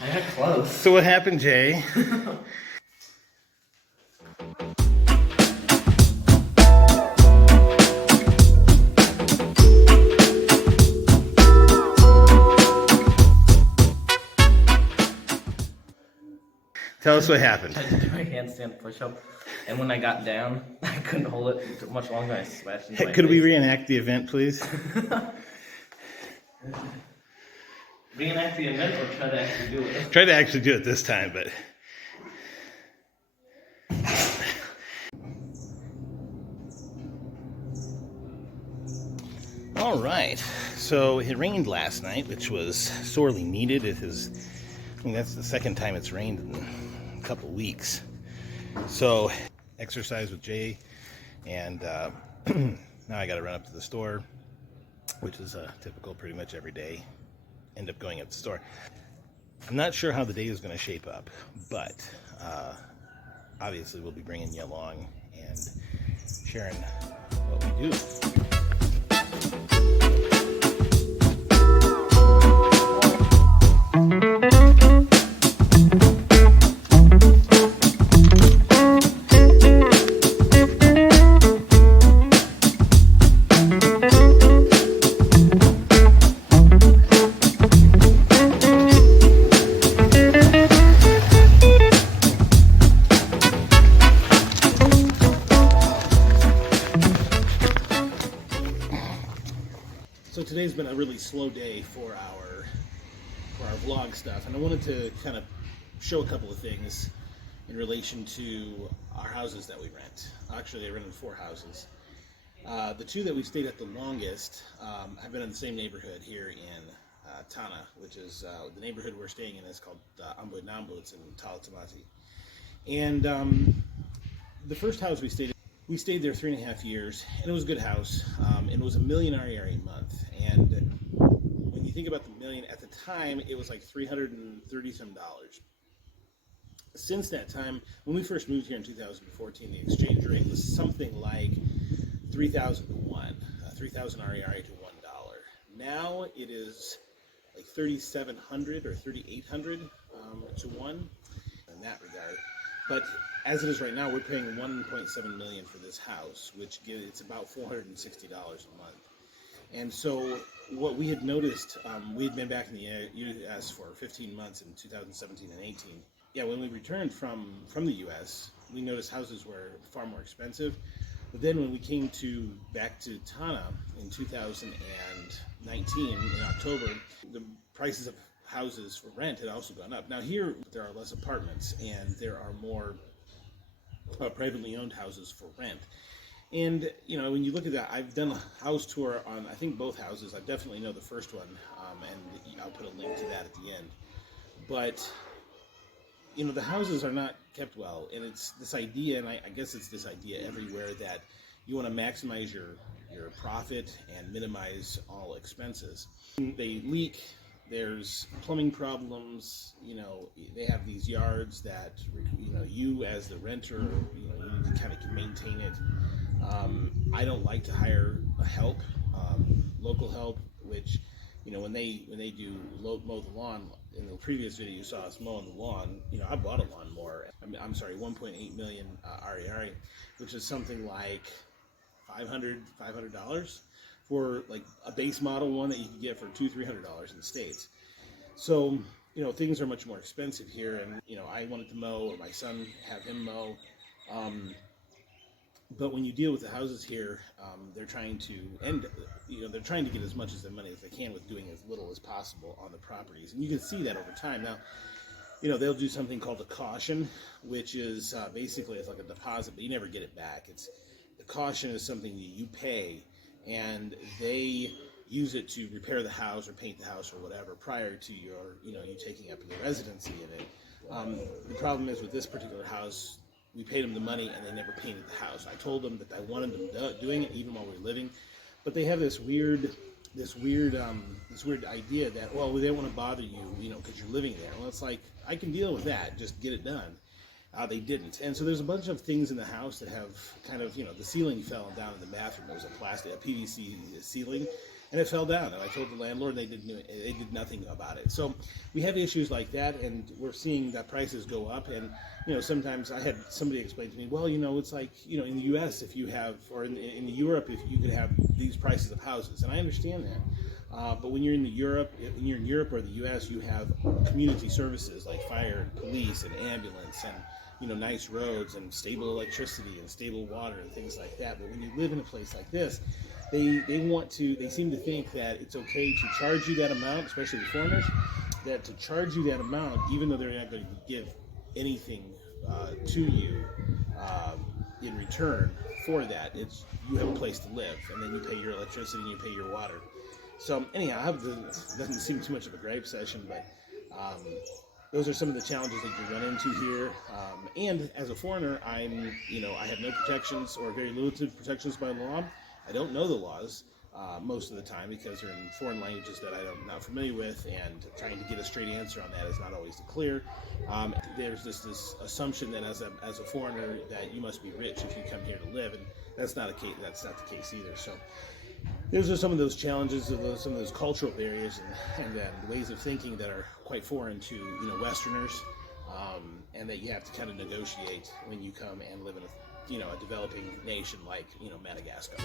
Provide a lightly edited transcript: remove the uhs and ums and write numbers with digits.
I got close. So what happened, Jay? Tell us what happened. I tried to do a handstand push-up, and when I got down, I couldn't hold it much longer. I smashed into my Could we face. reenact the event, please? Reenact the event or try to actually do it? Try to actually do it this time, but... All right, so it rained last night, which was sorely needed. I think that's the second time it's rained in a couple weeks. So, exercise with Jay, and now I got to run up to the store, which is typical pretty much every day. End up going up to the store. I'm not sure how the day is going to shape up, but obviously we'll be bringing you along and sharing what we do. So today's been a really slow day for our vlog stuff, and I wanted to kind of show a couple of things in relation to our houses that we rent. Actually, I rented 4 houses. The 2 that we've stayed at the longest have been in the same neighborhood here in Tana, which is the neighborhood we're staying in is called Ambo Nambo. It's in Talatamati. And the first house we stayed there 3.5 years, and it was a good house. And it was $1 million RERE a month. And when you think about the million at the time, it was like $330 some. Since that time, when we first moved here in 2014, the exchange rate was something like 3,000 to 1, 3,000 RERE to $1. Now it is like 3,700 or 3,800 to 1 in that regard. But as it is right now, we're paying $1.7 million for this house, which it's about $460 a month. And so what we had noticed, we had been back in the U.S. for 15 months in 2017 and 18. Yeah, when we returned from the U.S., we noticed houses were far more expensive. But then when we came back to Tana in 2019, in October, the prices of houses for rent had also gone up. Now here, there are less apartments, and there are more privately owned houses for rent. And, you know, when you look at that, I've done a house tour on, I think, both houses. I definitely know the first one, and I'll put a link to that at the end. But, you know, the houses are not kept well, and it's this idea, and I guess it's this idea everywhere, that you want to maximize your profit and minimize all expenses. They leak. There's plumbing problems. You know, they have these yards that, you know, you as the renter, you know, you need to kind of maintain it. I don't like to hire a help, local help, which, you know, when they do mow the lawn. In the previous video, you saw us mowing the lawn. You know, I bought a lawnmower. I'm sorry, 1.8 million RERE, which is something like $500 for like a base model one that you can get for $200-300 in the States. So, you know, things are much more expensive here, and, you know, I wanted to mow, or my son have him mow. But when you deal with the houses here, they're trying to get as much as their money as they can with doing as little as possible on the properties. And you can see that over time. Now, you know, they'll do something called a caution, which is basically it's like a deposit, but you never get it back. The caution is something that you pay, and they use it to repair the house or paint the house or whatever prior to you taking up your residency in it. The problem is with this particular house, we paid them the money and they never painted the house. I told them that I wanted them doing it even while we were living, but they have this weird idea that, well, they don't want to bother you, you know, because you're living there. Well, it's like, I can deal with that. Just get it done. They didn't. And so there's a bunch of things in the house that have kind of, you know, the ceiling fell down in the bathroom. There was a PVC ceiling, and it fell down. And I told the landlord, they did nothing about it. So we have issues like that, and we're seeing that prices go up. And sometimes I had somebody explain to me, well, it's like in the U.S. if you have, or in Europe if you could have these prices of houses, and I understand that. But when you're in Europe or the U.S., you have community services like fire and police and ambulance and nice roads and stable electricity and stable water and things like that. But when you live in a place like this, they seem to think that it's okay to charge you that amount, especially the foreigners, that to charge you that amount, even though they're not going to give anything to you in return for that. It's you have a place to live, and then you pay your electricity and you pay your water. So anyhow, doesn't seem too much of a gripe session, but those are some of the challenges that you run into here. And as a foreigner, I have no protections or very limited protections by law. I don't know the laws most of the time because they're in foreign languages that I'm not familiar with, and trying to get a straight answer on that is not always clear. There's this assumption that as a foreigner that you must be rich if you come here to live, and that's not the case either. So those are some of those challenges, some of those cultural barriers and ways of thinking that are quite foreign to Westerners, and that you have to kind of negotiate when you come and live in a developing nation like Madagascar.